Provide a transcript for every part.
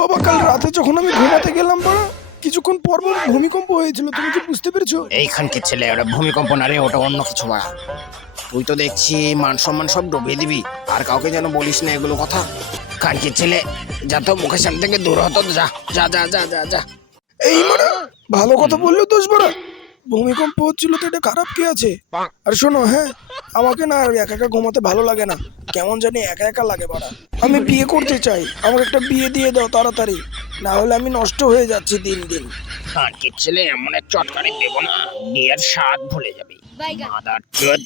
বাবা কাল রাতে যখন আমি ঘুমাতে গেলাম বাড়া কিছুক্ষণ পর পর ভূমিকম্প হয়েছিল, তুমি কি বুঝতে পেরেছো? এইখানকে ছেলে, ওটা ভূমিকম্প না রে, ওটা অন্য কিছু বাড়া। তুই তো দেখছি মান সম্মান সব ডুবিয়ে দিবি, আর কাউকে যেন বলিস না এগুলো কথা। খানকে ছেলে, যা তো মুখের সামনে থেকে দূর হতো, যা যা যা যা যা যা। এই মানে ভালো কথা বললেও দোষ বাড়া। ভূমিকম্প হচ্ছিল তো এটা খারাপ কি আছে? আর শোনো, হ্যাঁ, আমাকে না আর একা একা ঘুমাতে ভালো লাগে না, কেমন জানি একা একা লাগে বাড়া। আমি বিয়ে করতে চাই, আমার একটা বিয়ে দিয়ে দাও তাড়াতাড়ি, না হলে আমি নষ্ট হয়ে যাচ্ছি দিন দিন। খানকে ছেলে, এমন এক চটকারি দেবো না, বিয়ের স্বাদ ভুলে যাবি। মাদার চোদ,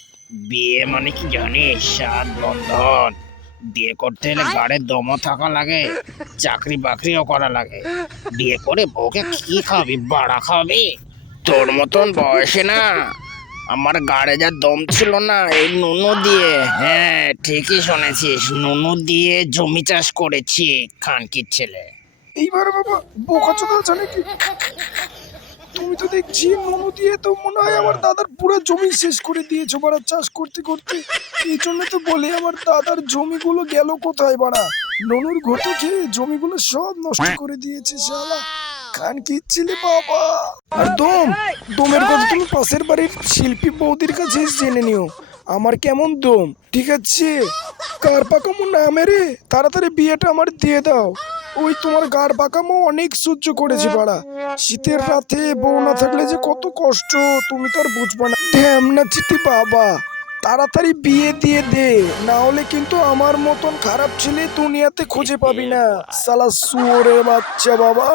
বিয়ে মানে কি জানিস? স্বাদ বন্ধন। বিয়ে করতে হলে গাড়ে দমও থাকা লাগে, চাকরি বাকরিও করা লাগে। বিয়ে করে বউকে কি খাওয়াবি? বাড়া খাওয়াবি? তোর মতন বয়সে না আমার গাড়ে যা দম ছিল না, এই নুনু দিয়ে, হ্যাঁ ঠিকই শুনেছিস, নুনু দিয়ে জমি চাষ করেছি খানকির ছেলে। এইবার বাবা বোকা চোদা আছে নাকি? তুমি তো দেখছি নুনু দিয়ে তো মনে হয় আমার দাদার পুরো জমি শেষ করে দিয়েছো বাড়া চাষ করতে করতে। এই জন্য তো বলে আমার দাদার জমিগুলো গেল কোথায় বাড়া? নুনুর ঘটো খেয়ে জমিগুলো সব নষ্ট করে দিয়েছে শালা। খান কি ছিলে বাবা। আর দমের কথা তুমি পাশের বাড়ির শিল্পী বৌদির কাছে জেনে নিও আমার কেমন দম, ঠিক আছে? কার পাকামো না মেরে তাড়াতাড়ি বিয়েটা আমার দিয়ে দাও। ওই তোমার গাড় পাকামো অনেক সহ্য করেছি বাড়া, শীতের রাতে বউ না থাকলে যে কত কষ্ট তুমি তো আর বুঝবো না। ঢ্যামনা চিতি বাবা, তাড়াতাড়ি বিয়ে দিয়ে দে, না হলে কিন্তু আমার মতন খারাপ ছেলে দুনিয়াতে খুঁজে পাবি না, সালা শুয়োরের বাচ্চা বাবা।